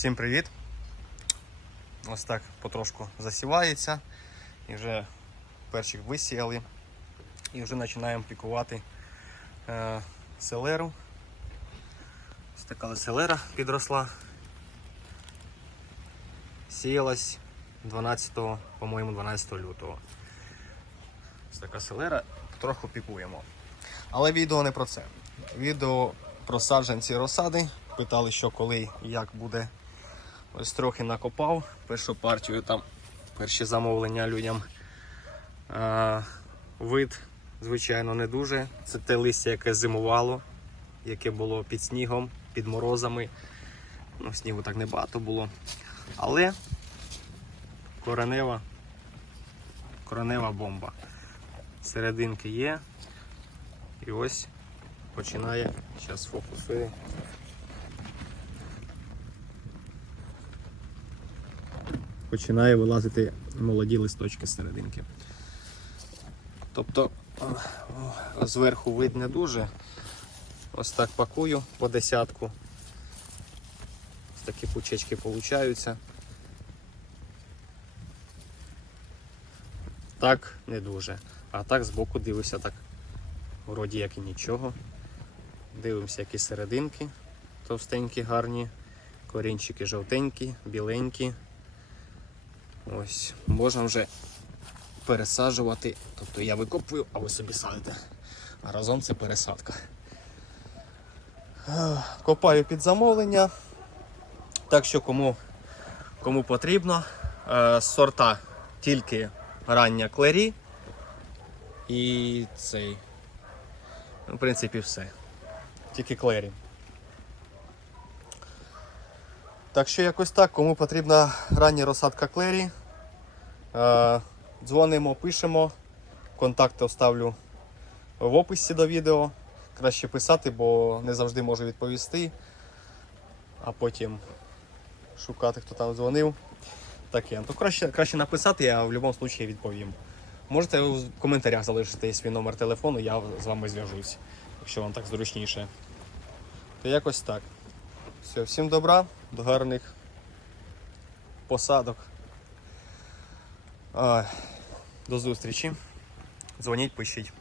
Всім привіт! Ось так потрошку засівається. І вже перших висіяли. І вже починаємо пікувати е, селеру. Ось така селера підросла. Сіялась 12, по-моєму, 12 лютого. Ось така селера, трохи пікуємо. Але відео не про це. Відео про саджанці розсади. Питали, що коли і як буде. Ось трохи накопав першу партію, там перші замовлення людям. А, вид, звичайно, не дуже. Це те листя, яке зимувало, яке було під снігом, під морозами. Ну, снігу так небагато було. Але коренева, коренева бомба. Серединки є. І ось починає. Зараз фокусує. Починає вилазити молоді листочки з серединки. Тобто зверху вид не дуже. Ось так пакую по десятку. Ось такі пучечки получаються. Так, не дуже. А так збоку дивишся так. Вроді як і нічого. Дивимося, які серединки товстенькі, гарні, корінчики жовтенькі, біленькі. Ось, можна вже пересаджувати. Тобто я викопую, а ви собі садите. А разом це пересадка. Копаю під замовлення. Так що кому, кому потрібно. Е, сорта тільки рання клері і цей. Ну, В принципі, все. Тільки клері. Так що якось так, кому потрібна рання розсадка клері. Е, дзвонимо, пишемо. Контакти оставлю в описі до відео. Краще писати, бо не завжди можу відповісти. А потім шукати, хто там дзвонив. Таке. То краще, краще написати, я в будь-якому випадку відповім. Можете в коментарях залишити свій номер телефону, я з вами зв'яжусь, якщо вам так зручніше. То якось так. Все, всім добра, до гарних посадок. До зустрічі. Дзвоніть, пишіть.